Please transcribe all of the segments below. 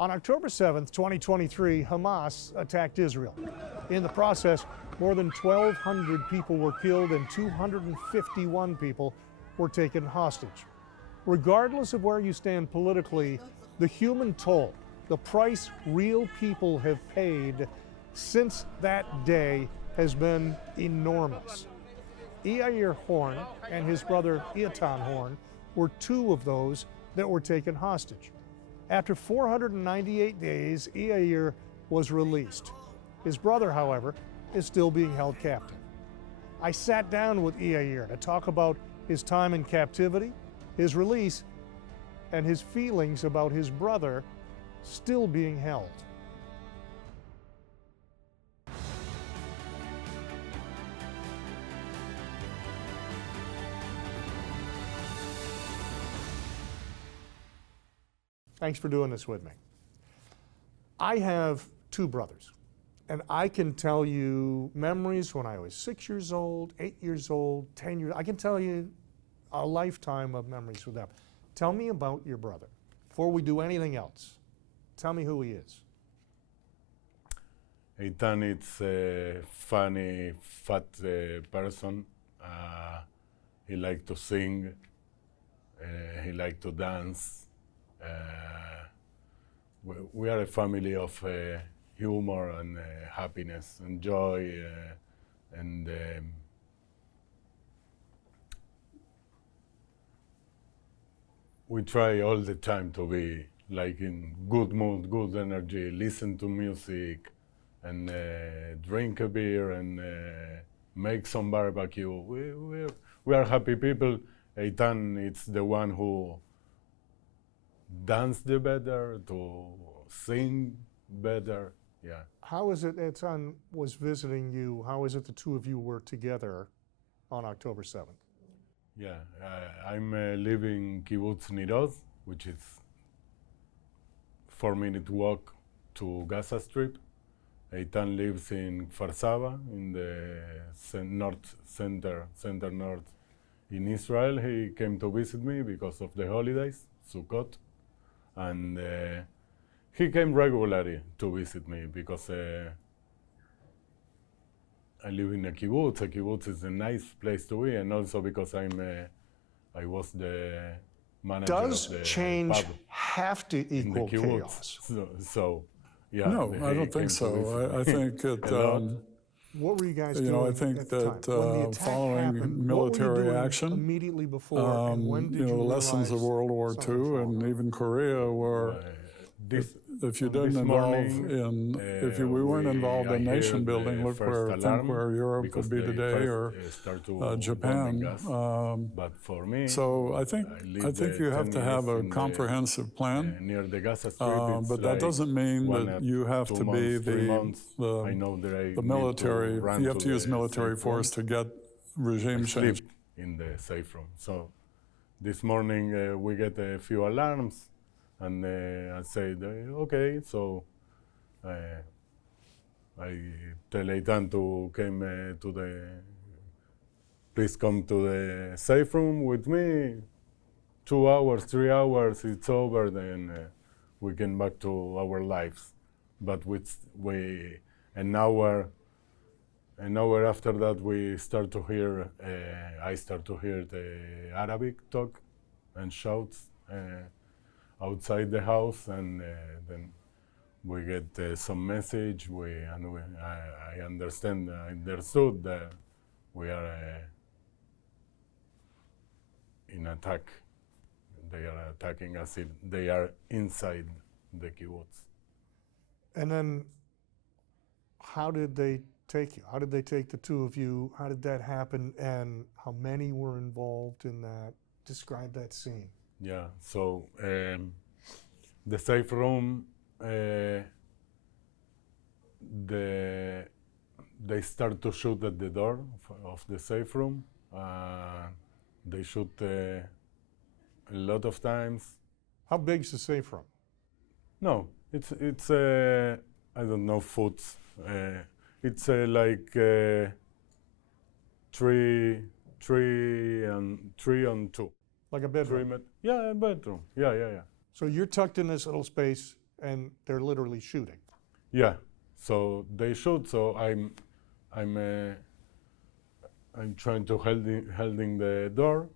On October 7th, 2023, Hamas attacked Israel. In the process, more than 1,200 people were killed and 251 people were taken hostage. Regardless of where you stand politically, the human toll, the price real people have paid since that day has been enormous. Iair Horn and his brother Iair Horn were two of those that were taken hostage. After 498 days, Iair was released. His brother, however, is still being held captive. I sat down with Iair to talk about his time in captivity, his release, and his feelings about his brother still being held. Thanks for doing this with me. I have two brothers, and I can tell you memories when I was 6 years old, 8 years old, 10 years. I can tell you a lifetime of memories with them. Tell me about your brother. Before we do anything else, tell me who he is. Eitan is a funny, fat person. He likes to sing. He likes to dance. We are a family of humor and happiness and joy, and we try all the time to be like in good mood, good energy, listen to music, and drink a beer and make some barbecue. We are happy people. Eitan is the one who dance the better, to sing better, yeah. How is it Eitan was visiting you? How is it the two of you were together on October 7th? Yeah, I'm living Kibbutz Nirod, which is 4-minute walk to Gaza Strip. Eitan lives in Kfar Saba, in the north center north in Israel. He came to visit me because of the holidays, Sukkot. And he came regularly to visit me because I live in a kibbutz. A kibbutz is a nice place to be, and also because I was the manager Does of the change pub have to in the equal kibbutz. chaos? So yeah. No, I don't think so. I think it. What were you guys You doing know, I think at the time? that When the attack following happened, military what were you doing action, immediately before, and when did you know, you the lessons of realize World War something II was and wrong? even Korea were, if you didn't involve in, if we weren't involved in nation building, look where, think where Europe would be today, or Japan. But for me, so I think you have to have a comprehensive plan. Near the Gaza Strip, but that doesn't mean that you have to be the military. You have to use military force to get regime change. In the safe room. So this morning we get a few alarms, and I said, okay. So I tell Eitan to please come to the safe room with me. 2 hours, 3 hours, it's over. Then we get back to our lives. But an hour after that, we start to hear. I start to hear the Arabic talk and shouts outside the house, and then we get some message. I understood that we are in attack. They are attacking us if they are inside the kibbutz. And then, how did they take you? How did they take the two of you? How did that happen? And how many were involved in that? Describe that scene. Yeah, so the safe room, they start to shoot at the door of the safe room. They shoot a lot of times. How big is the safe room? No, it's I don't know, foot. It's like 3 on 2. Like a bedroom? Yeah, a bedroom. Yeah. So you're tucked in this little space. and they're literally shooting. Yeah. So they shoot. So I'm trying to holding the door,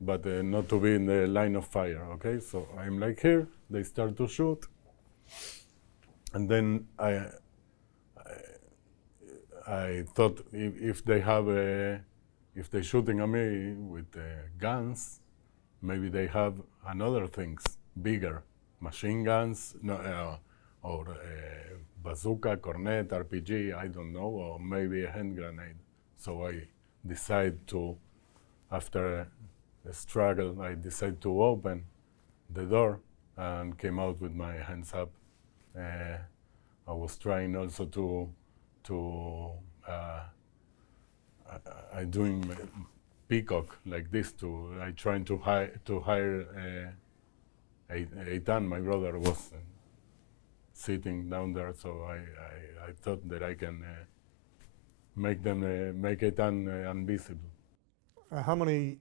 but not to be in the line of fire. Okay. So I'm like here. They start to shoot, and then I thought if they have if they're shooting at me with guns, maybe they have another things bigger, machine guns, no, or bazooka, cornet, RPG, I don't know, or maybe a hand grenade. So I decided to, after a struggle, I decided to open the door and came out with my hands up. I was trying also to I doing peacock like this. I trying to hire Eitan, my brother was sitting down there, so I thought that I can make Eitan invisible. How many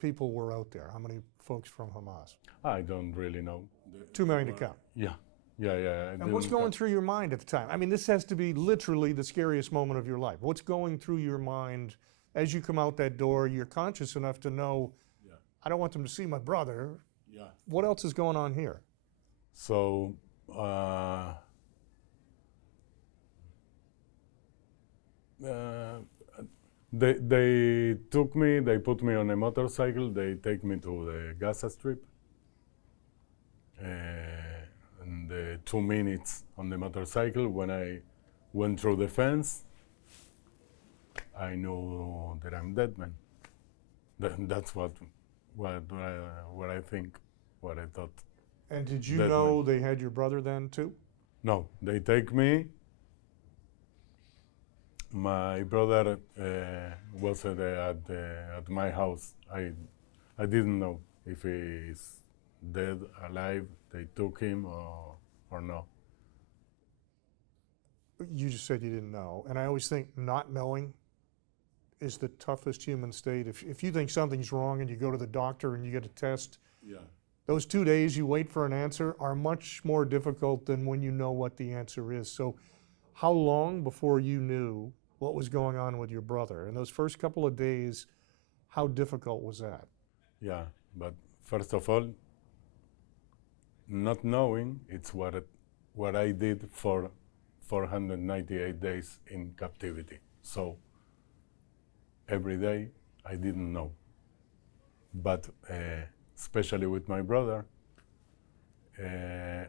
people were out there? How many folks from Hamas? I don't really know. Too many to count. Yeah. And what's going through your mind at the time? I mean, this has to be literally the scariest moment of your life. What's going through your mind as you come out that door? You're conscious enough to know, I don't want them to see my brother. Yeah. What else is going on here? So they took me, they put me on a motorcycle, they take me to the Gaza Strip. And 2 minutes on the motorcycle, when I went through the fence, I knew that I'm dead, man. That's what I think, what I thought. And did you know they had your brother then too? No, they take me. My brother was at my house. I didn't know if he's dead, alive. They took him or no. You just said you didn't know, and I always think not knowing is the toughest human state. If you think something's wrong and you go to the doctor and you get a test, those 2 days you wait for an answer are much more difficult than when you know what the answer is. So how long before you knew what was going on with your brother? In those first couple of days, how difficult was that? Yeah, but first of all, not knowing, it's what I did for 498 days in captivity. So every day I didn't know. But especially with my brother,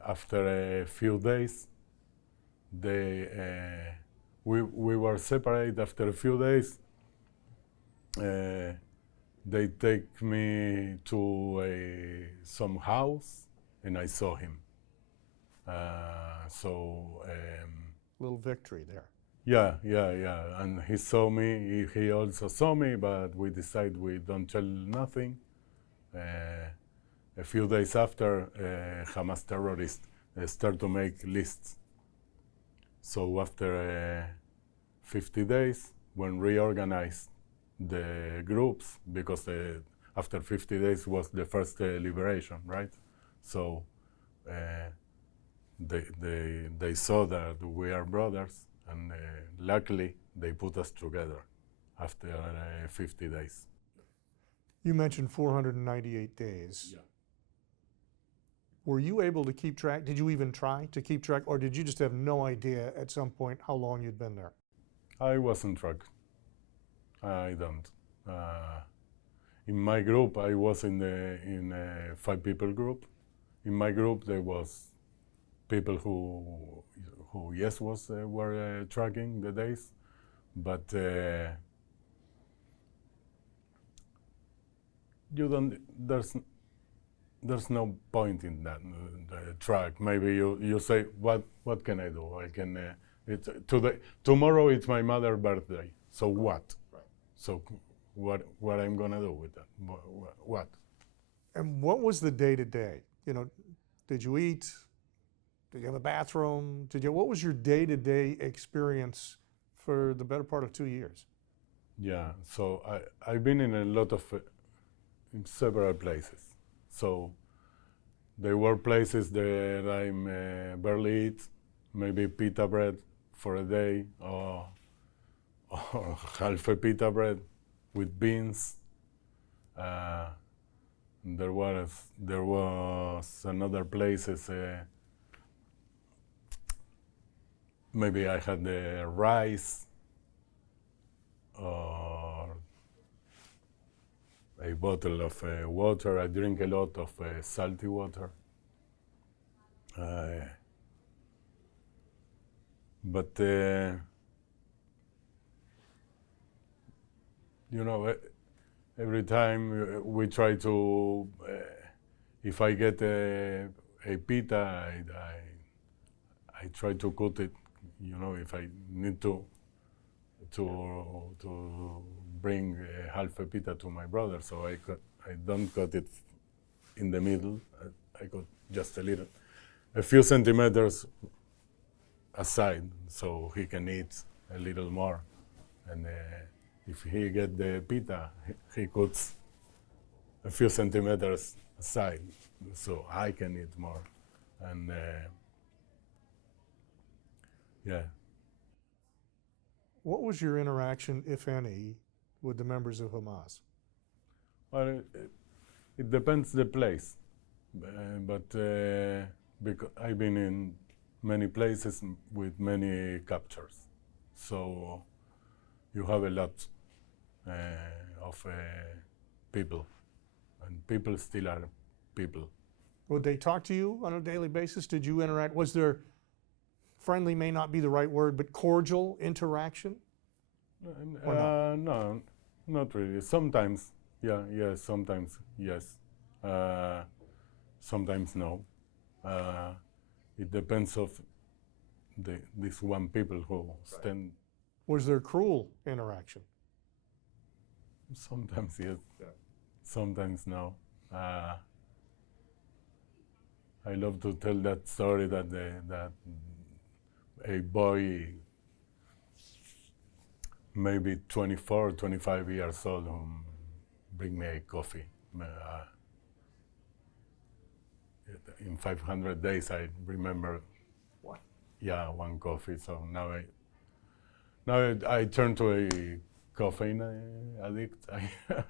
after a few days, we were separated. After a few days, they take me to some house, and I saw him. Little victory there. Yeah. And he saw me. He also saw me, but we decided we don't tell nothing. A few days after, Hamas terrorists start to make lists. So after 50 days, when reorganized the groups, because after 50 days was the first liberation, right? So they saw that we are brothers, and luckily they put us together after 50 days. You mentioned 498 days. Yeah. Were you able to keep track? Did you even try to keep track, or did you just have no idea at some point how long you'd been there? I wasn't tracked. I don't. In my group, I was in a 5-people group. In my group, there was people who yes were tracking the days, but you don't. There's no point in that track. Maybe you say, what can I do? I can. It's tomorrow. It's my mother's birthday. So what? Right. So what I'm gonna do with that? What? And what was the day to day? You know, did you eat? Did you have a bathroom? What was your day to day experience for the better part of 2 years? Yeah. So I've been in a lot of in several places. So there were places that I barely eat, maybe pita bread for a day, or half a pita bread with beans. There was another places. Maybe I had the rice or a bottle of water. I drink a lot of salty water. But you know, every time we try to, if I get a pita, I try to cut it. You know, if I need to bring half a pita to my brother, so I don't cut it in the middle. I cut just a little, a few centimeters aside, so he can eat a little more. And if he get the pita, he cuts a few centimeters aside, so I can eat more. And yeah. What was your interaction, if any, with the members of Hamas? Well, it depends the place, but because I've been in many places with many captures, so you have a lot of people, and people still are people. Would they talk to you on a daily basis? Did you interact? Was there, friendly may not be the right word, but cordial interaction? No, not really. Sometimes, yeah, sometimes yes, sometimes no. It depends of these one people who stand. Was there cruel interaction? Sometimes yes, sometimes no. I love to tell that story that that a boy, maybe 24, 25 years old, bring me a coffee. In 500 days, I remember. What? Yeah, one coffee. So now I turn to a caffeine addict.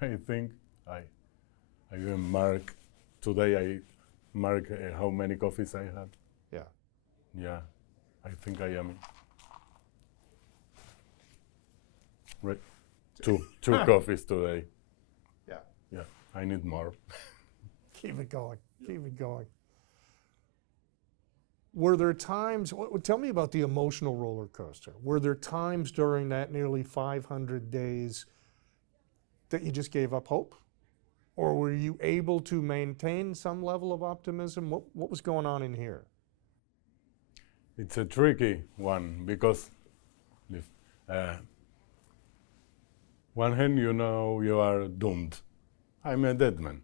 I think I even mark today. I mark how many coffees I had. Yeah. Yeah, I think I am. Right. Two coffees today. Yeah. Yeah, I need more. Keep it going. Keep it going. Were there times, tell me about the emotional roller coaster. Were there times during that nearly 500 days that you just gave up hope? Or were you able to maintain some level of optimism? What was going on in here? It's a tricky one because one hand, you know you are doomed. I'm a dead man.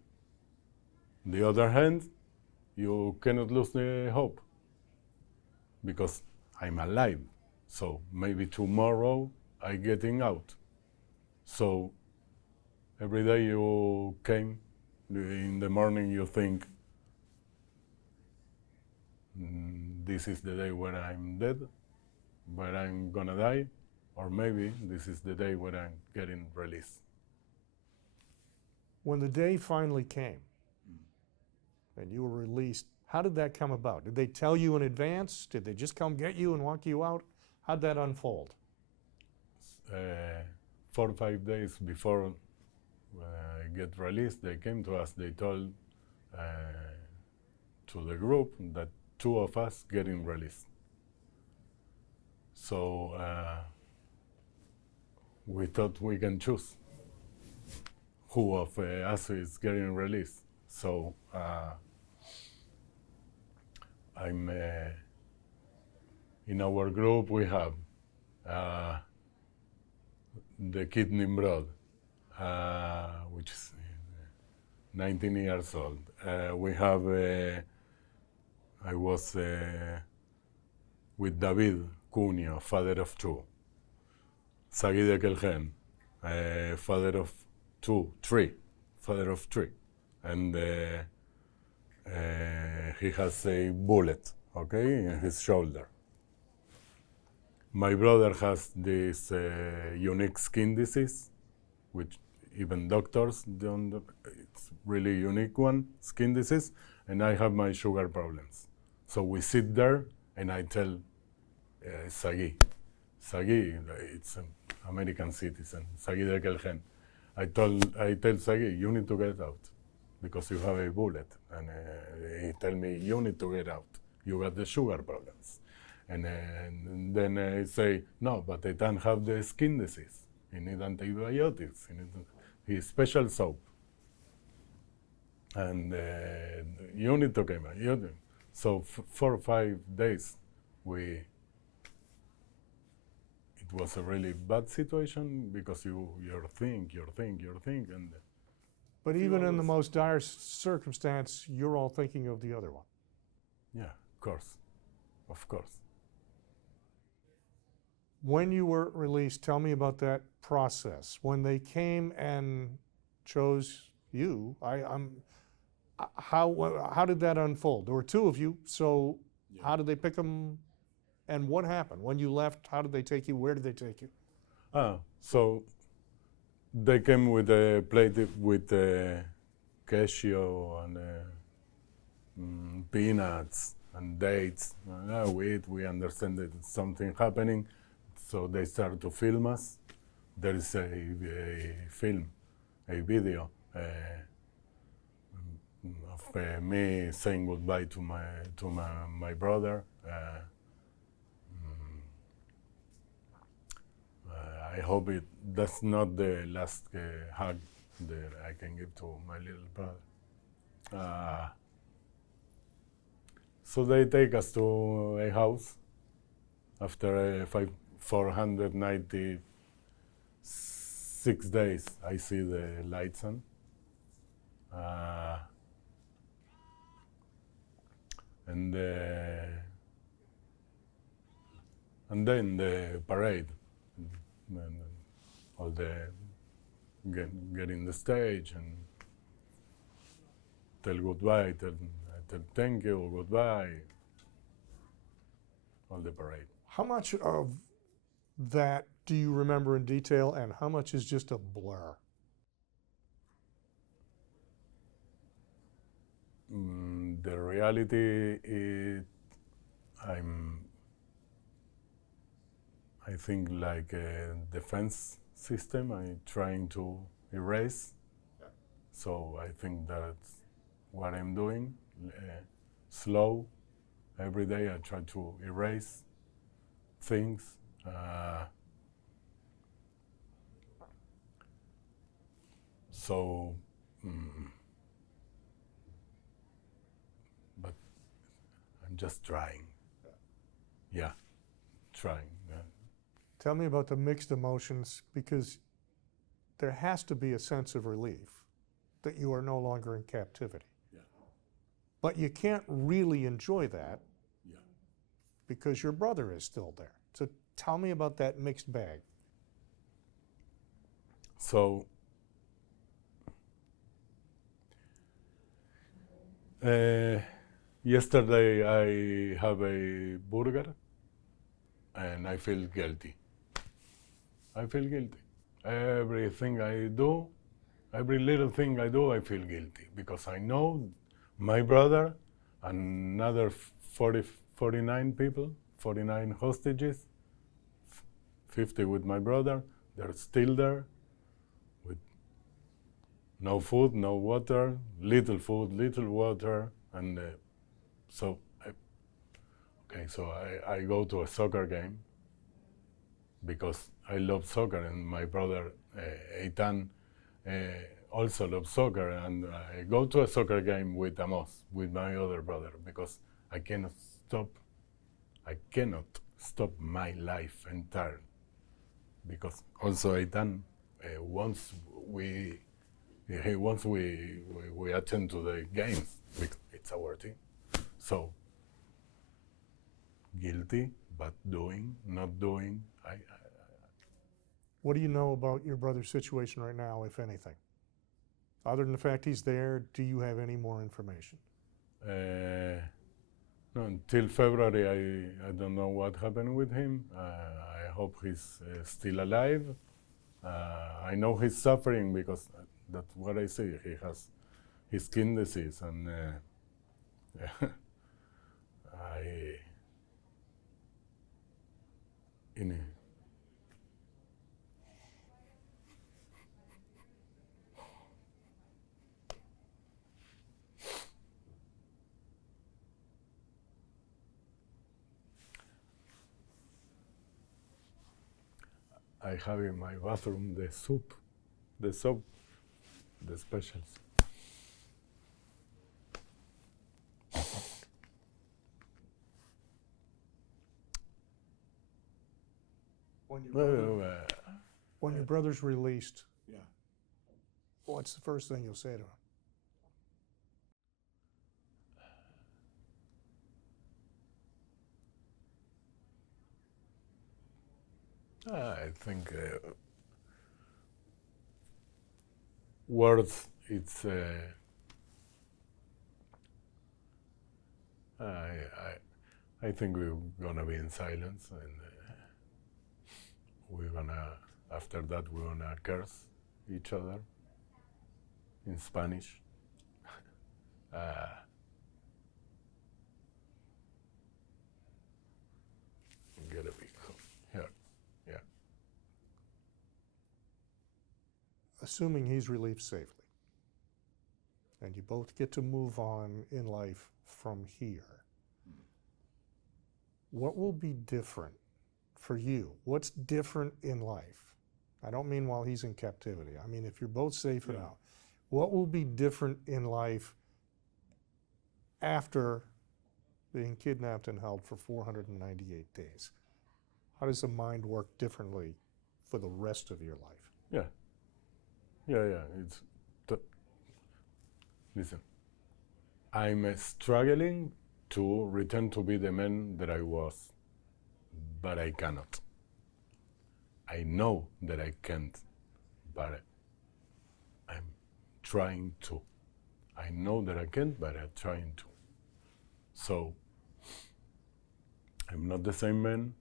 The other hand, you cannot lose the hope because I'm alive. So maybe tomorrow I getting out. So every day you came, in the morning you think, this is the day when I'm dead, where I'm gonna die, or maybe this is the day when I'm getting released. When the day finally came and you were released, how did that come about? Did they tell you in advance? Did they just come get you and walk you out? How'd that unfold? 4 or 5 days before I get released, they came to us. They told to the group that 2 of us getting released. So we thought we can choose who of us is getting released. So I'm in our group. We have the kid Nimrod, which is 19 years old. We have I was with David Cunio, father of 2. Sagid Ekelgen, father of 3, father of 3. And he has a bullet, okay, in his shoulder. My brother has this unique skin disease, which even doctors don't, it's really unique one, skin disease, and I have my sugar problems. So we sit there and I tell Sagi, it's an American citizen, Sagi de Kelgen. I tell Sagi, you need to get out because you have a bullet. And he tell me, you need to get out. You got the sugar problems. And then I say, no, but I don't have the skin disease. He need antibiotics. He need special soap. And you need to come out. So 4 or 5 days, it was a really bad situation because you think, and. But even in the most dire circumstance, you're all thinking of the other one. Yeah, of course. When you were released, tell me about that process. When they came and chose you, how did that unfold? There were 2 of you, so yeah. How did they pick them, and what happened? When you left, how did they take you? Where did they take you? So they came with a plate with cashew and peanuts and dates. We understand that something happening, so they start to film us. There is a video of me saying goodbye to my brother. I hope that's not the last hug that I can give to my little brother. So they take us to a house after 496 days. I see the lights on. And then the parade. And all the getting the stage and tell goodbye, tell thank you, goodbye, all the parade. How much of that do you remember in detail, and how much is just a blur? The reality is, I think like a defense system I'm trying to erase. Yeah. So I think that's what I'm doing. Slow, every day I try to erase things. But I'm just trying. Yeah, trying. Tell me about the mixed emotions, because there has to be a sense of relief that you are no longer in captivity. Yeah. But you can't really enjoy that because your brother is still there. So tell me about that mixed bag. So yesterday I have a burger and I feel guilty. Everything I do, every little thing I do, I feel guilty because I know my brother and another 49 people, 49 hostages, 50 with my brother, they're still there with no food, no water, little food, little water, and so I go to a soccer game because I love soccer, and my brother Eitan also loves soccer, and I go to a soccer game with Amos, with my other brother, because I cannot stop my life entirely, because also Eitan once we attend to the games, because it's our team. So guilty, but doing, not doing. What do you know about your brother's situation right now, if anything? Other than the fact he's there, do you have any more information? No, until February, I don't know what happened with him. I hope he's still alive. I know he's suffering because that's what I see. He has his skin disease, and in I have in my bathroom the soap, the specials. When your brother's released, Yeah. what's the first thing you'll say to him? I think words. It's I think we're gonna be in silence, and we're gonna after that we're gonna curse each other in Spanish. Get a big here, yeah. Assuming he's relieved safely, and you both get to move on in life from here, what will be different for you? What's different in life? I don't mean while he's in captivity. I mean if you're both safe and out. What will be different in life after being kidnapped and held for 498 days? How does the mind work differently for the rest of your life? Yeah. It's listen. I'm struggling to return to be the man that I was, but I cannot. I know that I can't, but I'm trying to. I know that I can't, but I'm trying to. So, I'm not the same man.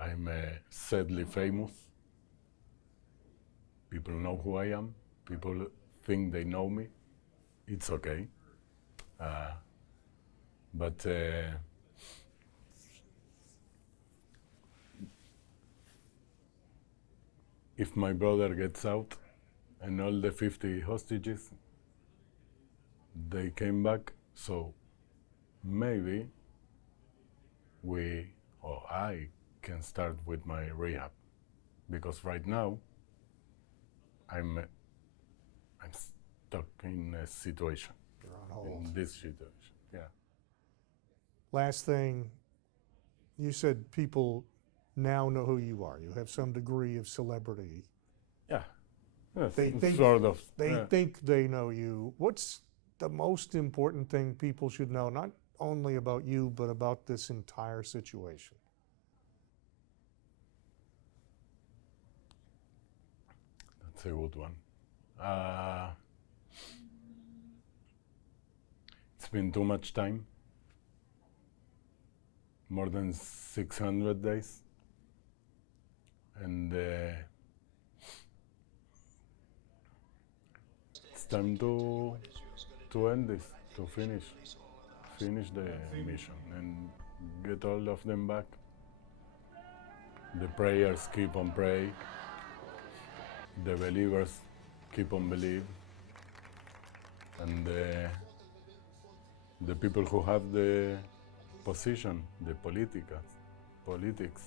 I'm sadly famous. People know who I am. People think they know me. It's okay. But if my brother gets out and all the 50 hostages, they came back, so maybe we or I can start with my rehab, because right now I'm stuck in a situation. You're on hold. In this situation, yeah. Last thing, you said people now know who you are. You have some degree of celebrity. Yeah. Yes, They think, sort of. They think they know you. What's the most important thing people should know, not only about you, but about this entire situation? That's a good one. It's been too much time. More than 600 days. And it's time to end this, to finish the mission and get all of them back. The prayers keep on praying. The believers keep on believing. And the people who have the position, the politics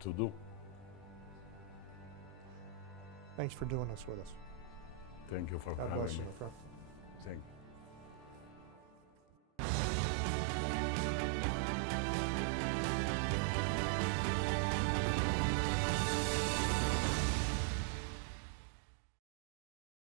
to do. Thanks for doing this with us. Thank you for God having bless me. you, my friend. Thank you.